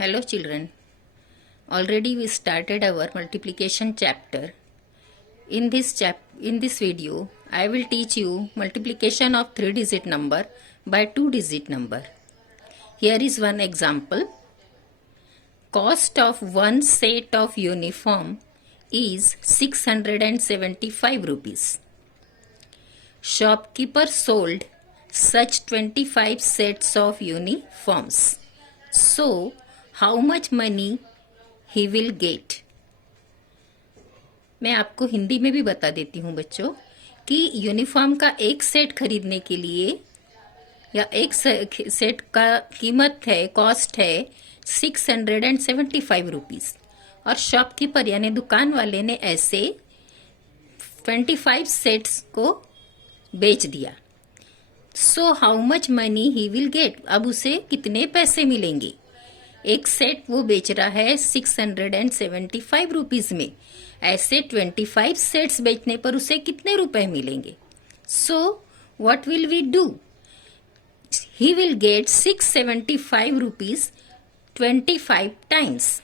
Hello children, already we started our multiplication chapter. In this video, I will teach you multiplication of 3-digit number by 2-digit number. Here is one example. Cost of one set of uniform is 675 rupees. Shopkeeper sold such 25 sets of uniforms. So, how much money he will get? मैं आपको हिंदी में भी बता देती हूँ बच्चों कि uniform का एक सेट खरीदने के लिए या एक सेट का कीमत है, कॉस्ट है 675 रुपीज़ और शॉपकीपर यानी दुकान वाले ने ऐसे 25 सेट्स को बेच दिया. So how much money he will gate, अब उसे कितने पैसे मिलेंगे. एक सेट वो बेच रहा है 675 रुपीज़ में. ऐसे 25 सेट्स बेचने पर उसे कितने रुपए मिलेंगे. So what will we do. He will get 675 rupees 25 times.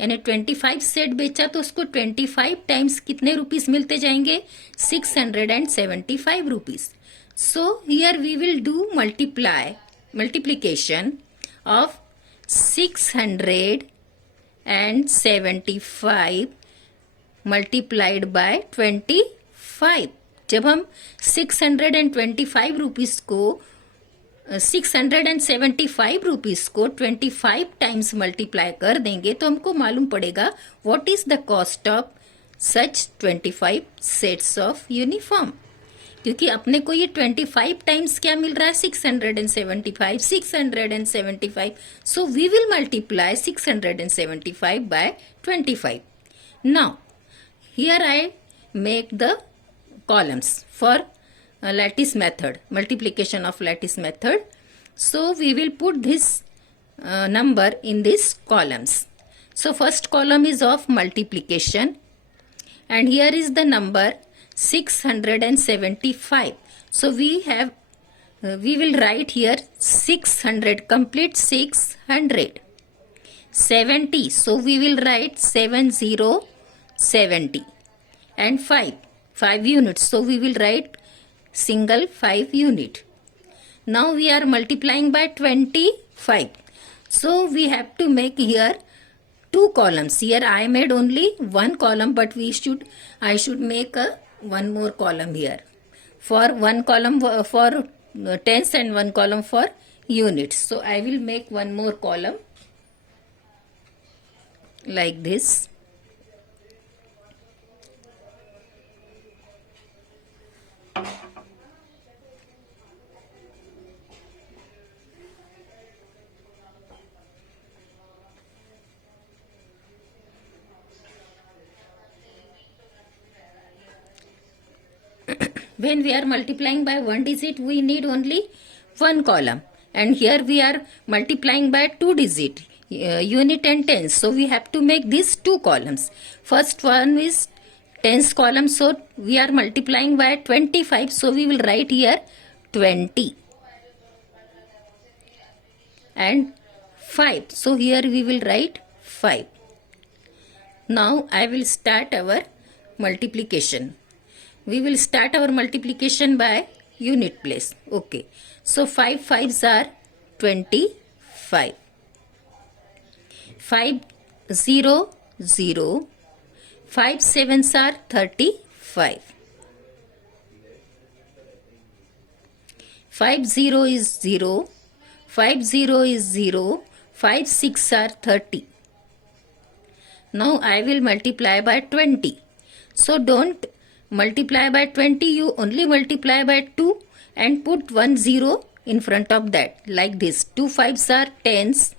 यानी 25 सेट बेचा तो उसको 25 टाइम्स कितने रुपीज़ मिलते जाएंगे, 675 rupees. So here we will do multiplication of 675 multiplied by 25. जब हम 625 रुपीज़ को 675 रुपीज़ को 25 टाइम्स मल्टीप्लाई कर देंगे तो हमको मालूम पड़ेगा what is the cost of such 25 sets of uniform. क्योंकि अपने को ये 25 टाइम्स क्या मिल रहा है, 675. So we will multiply 675 by 25. Now here I make the columns for lattice method, multiplication of lattice method. So we will put this number in these columns. So first column is of multiplication and here is the number 675. So we will write here 600, complete 600. 70, so we will write 70. And 5 units, so we will write single 5 unit. Now we are multiplying by 25. So we have to make here 2 columns. Here I made only 1 column, but I should make one more column here. For 1 column for tens and 1 column for units. So I will make one more column like this. When we are multiplying by 1 digit, we need only 1 column. And here we are multiplying by 2 digit, unit and tens. So we have to make these 2 columns. First one is tens column. So we are multiplying by 25. So we will write here 20. And 5. So here we will write 5. Now I will start our multiplication. We will start our multiplication by unit place. Okay. So 5 5s are 25. 5 0 0. 5 7s are 35. 5 0 is 0. 5 0 is 0. 5 6 are 30. Now I will multiply by 20. So don't multiply by 20, you only multiply by 2 and put 1 0 in front of that, like this. 2 5s are tens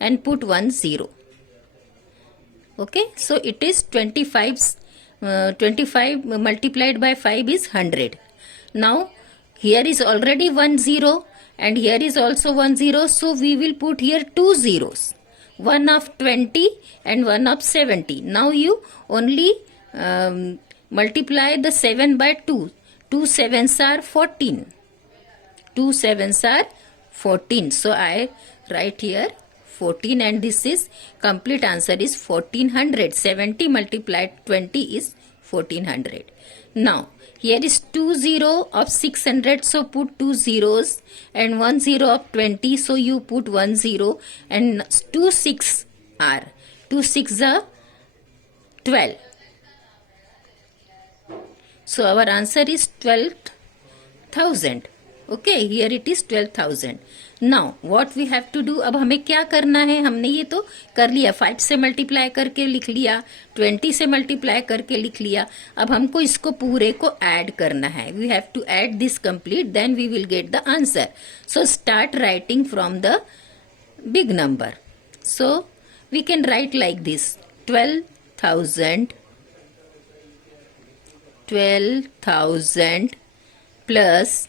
and put 1 0. Okay, so it is 25 multiplied by 5 is 100. Now here is already 1 0 and here is also 1 0, so we will put here 2 zeros, one of 20 and one of 70. Now you only multiply the 7 by 2. 2 7s are 14. 2 7s are 14. So I write here 14 and this is complete answer is 1400. 70 multiplied 20 is 1400. Now here is 20 of 600, so put 2 zeros, and 10 of 20, so you put 10, and 2 6 are 2 6 are 12. So our answer is 12,000. Okay, here it is 12,000. Now what we have to do, अब हमें क्या करना है, हमने ये तो कर लिया, 5 से मल्टीप्लाई करके लिख लिया, 20 से मल्टीप्लाई करके लिख लिया. अब हमको इसको पूरे को ऐड करना है. We have to add this complete, then we will get the answer. So start writing from the big number. So we can write like this, 12,000 plus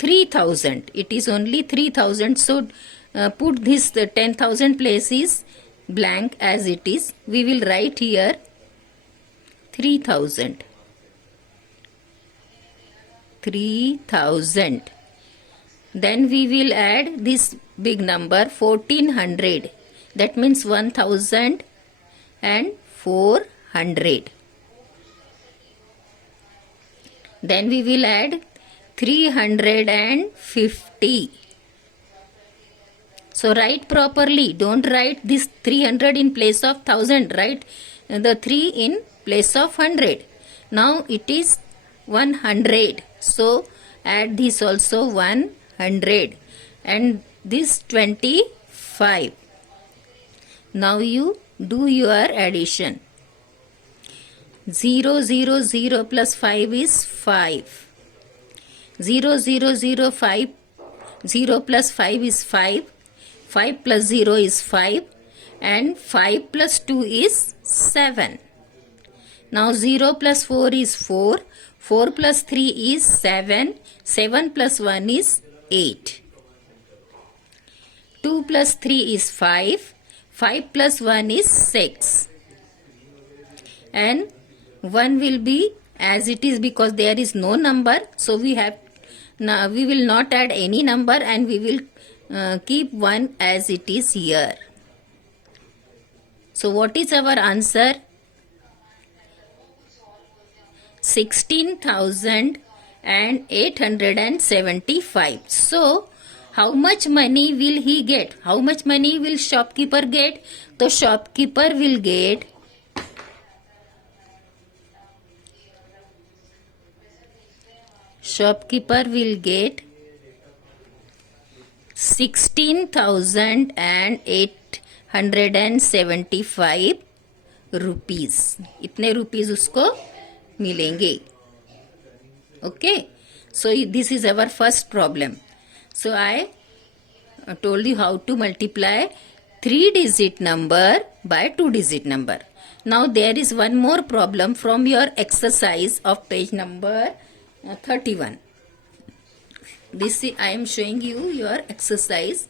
3,000. It is only 3,000. So put this 10,000 place is blank as it is. We will write here 3,000. 3,000. Then we will add this big number 1,400. That means 1,400. Then we will add 350. So write properly. Don't write this 300 in place of 1000. Write the 3 in place of 100. Now it is 100. So add this also 100. And this 25. Now you do your addition. 0 0 0 plus 5 is 5. 0 0 0 5. 0 plus 5 is 5. 5 plus 0 is 5. And 5 plus 2 is 7. Now 0 plus 4 is 4. 4 plus 3 is 7. 7 plus 1 is 8. 2 plus 3 is 5. 5 plus 1 is 6. And 1 will be as it is because there is no number. So we will not add any number and we will keep 1 as it is here. So what is our answer? 16,875. So how much money will he get? How much money will shopkeeper get? So shopkeeper will get 16,875 rupees. इतने rupees उसको मिलेंगे. Okay. So this is our first problem. So I told you how to multiply 3-digit number by 2-digit number. Now there is one more problem from your exercise of page number 31. This is, I am showing you your exercise.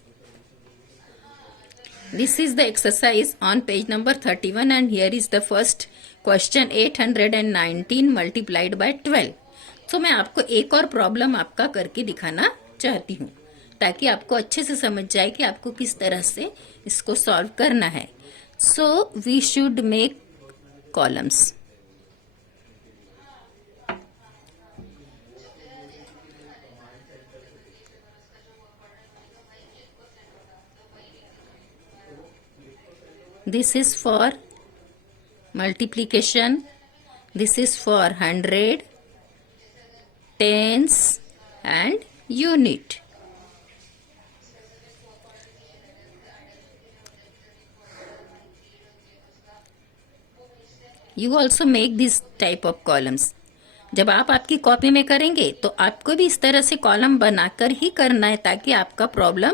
This is the exercise on page number 31 and here is the first question, 819 multiplied by 12. So मैं आपको एक और problem आपका करके दिखाना चाहती हूँ ताकि आपको अच्छे से समझ जाए कि आपको किस तरह से इसको सॉल्व करना है. So we should make columns. This is for multiplication. This is for 100, tens and unit. You also make this type of columns. जब आप आपकी कॉपी में करेंगे तो आपको भी इस तरह से कॉलम बनाकर ही करना है ताकि आपका प्रॉब्लम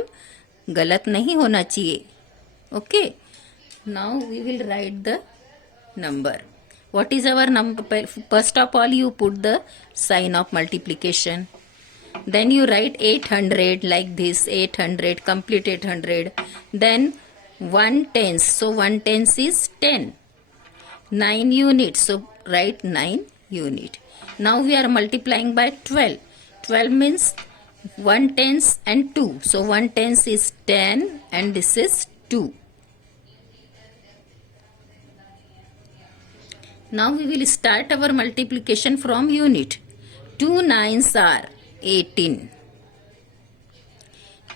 गलत नहीं होना चाहिए. Okay. Now we will write the number. What is our number? First of all, you put the sign of multiplication. Then you write 800 like this. 800, complete 800. Then 1 tens. So 1 tens is 10. 9 units. So write 9 unit. Now we are multiplying by 12. 12 means 1 tens and 2. So 1 tens is 10 and this is 2. Now we will start our multiplication from unit. 2 nines are 18.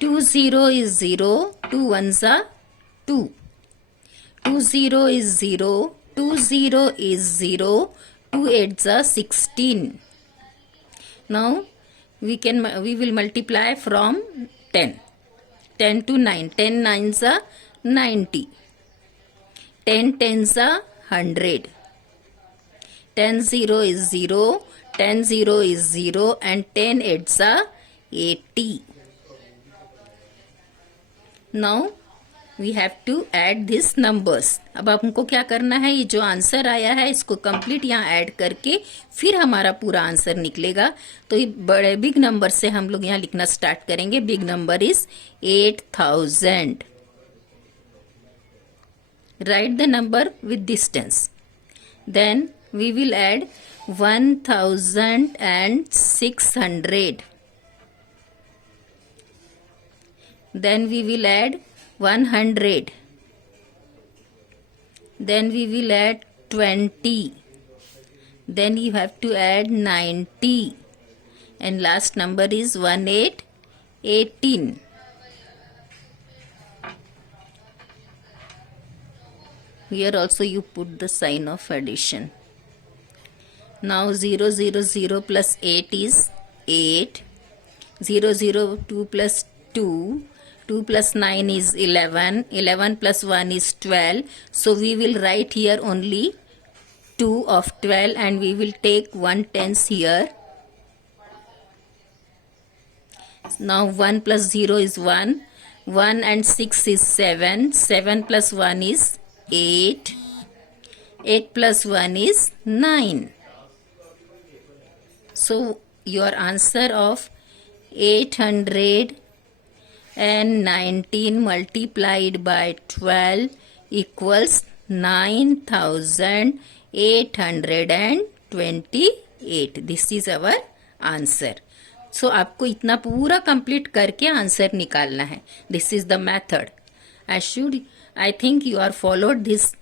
2 0 is 0. 2 ones are 2. 2 0 is 0. 2 0 is 0. 2 eights are 16. Now we will multiply from 10. 10 to 9. 10 nines are 90. 10 tens are 100. 10 0 is 0. 10 0 is 0 and 10 eights are 80. Now we have to add these numbers. अब हमको क्या करना है, ये जो answer आया है इसको कंप्लीट यहाँ ऐड करके फिर हमारा पूरा आंसर निकलेगा. तो ये बड़े बिग नंबर से हम लोग यहाँ लिखना स्टार्ट करेंगे. Big number is 8000. Write the number with distance. Then we will add 1600. Then we will add 100. Then we will add 20. Then you have to add 90. And last number is 18. Here also you put the sign of addition. Now 0 0 0 plus 8 is 8. 0 0 2 plus 2. 2 plus 9 is 11. 11 plus 1 is 12. So we will write here only 2 of 12 and we will take 1 tens here. Now 1 plus 0 is 1. 1 and 6 is 7. 7 plus 1 is 8. 8 plus 1 is 9. So your answer of 819 multiplied by 12 equals 9828. This is our answer. So आपको इतना पूरा complete करके answer निकालना है. This is the method. I think you are followed this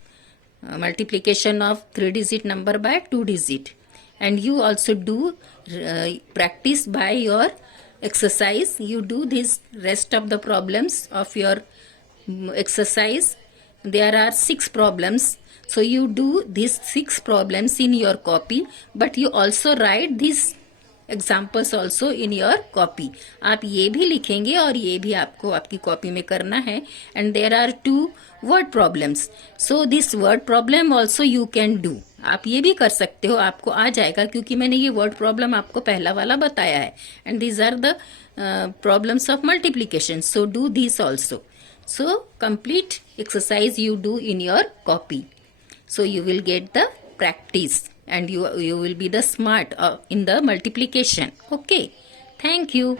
multiplication of 3-digit number by 2-digit. And you also do practice by your exercise. You do this rest of the problems of your exercise. There are 6 problems. So you do these 6 problems in your copy, but you also write these examples also in your copy. आप ये भी लिखेंगे और ये भी आपको आपकी copy में करना है. And there are 2 word problems. So this word problem also you can do. आप ये भी कर सकते हो, आपको आ जाएगा क्योंकि मैंने ये वर्ड प्रॉब्लम आपको पहला वाला बताया है. And these are the problems of multiplication. So do this also. So complete exercise you do in your copy. So you will get the practice and you will be the smart in the multiplication. Okay. Thank you.